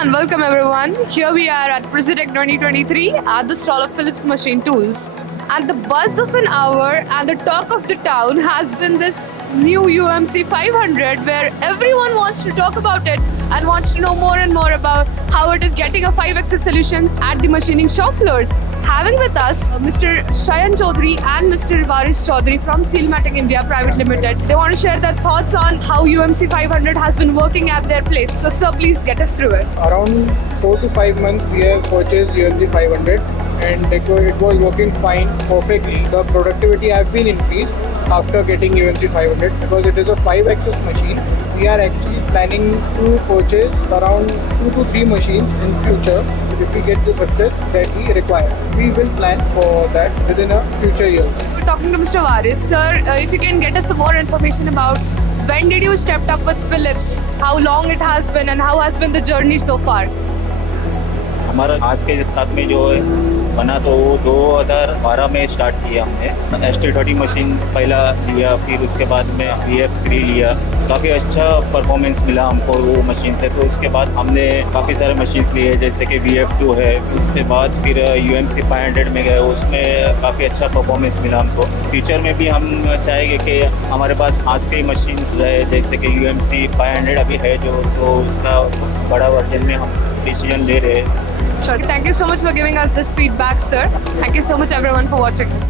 and welcome everyone. Here we are at Precitech 2023 at the stall of Phillips Machine tools. And the buzz of an hour and the talk of the town has been this new UMC 500 where everyone wants to talk about it and wants to know more and more about how it is getting a 5-axis solutions at the machining shop floors. Having with us Mr. Shayaan Chaudhary and Mr. Warrish Chaudhary from Sealmatic India Private Limited. They want to share their thoughts on how UMC 500 has been working at their place. So sir, please get us through it. Around 4 to 5 months we have purchased UMC 500 and it was working fine, perfectly. The productivity has been increased after getting UMC 500 because it is a 5-axis machine. We are actually planning to purchase around 2 to 3 machines in future. If we get the success that we require, we will plan for that within a future years. We're talking to Mr. Warrish. Sir, if you can get us some more information about when did you step up with Phillips, how long it has been and how has been the journey so far? हमारा आज के साथ में जो बना तो वो 2012 में स्टार्ट किया हमने। ST30 मशीन पहला लिया, फिर उसके बाद में VF3 लिया। काफ़ी अच्छा परफॉर्मेंस मिला हमको वो मशीन से। तो उसके बाद हमने काफ़ी सारे मशीन्स लिए जैसे कि VF2 है। उसके बाद फिर UMC 500 में गए, उसमें काफ़ी अच्छा परफॉर्मेंस मिला हमको। फ्यूचर में भी हम चाहेंगे कि हमारे पास आज के मशीन्स रहे जैसे कि UMC 500 अभी है जो, तो उसका बड़ा वर्जन में हम डिसीजन ले रहे हैं। Sure. Thank you so much for giving us this feedback, sir. Thank you so much everyone for watching this.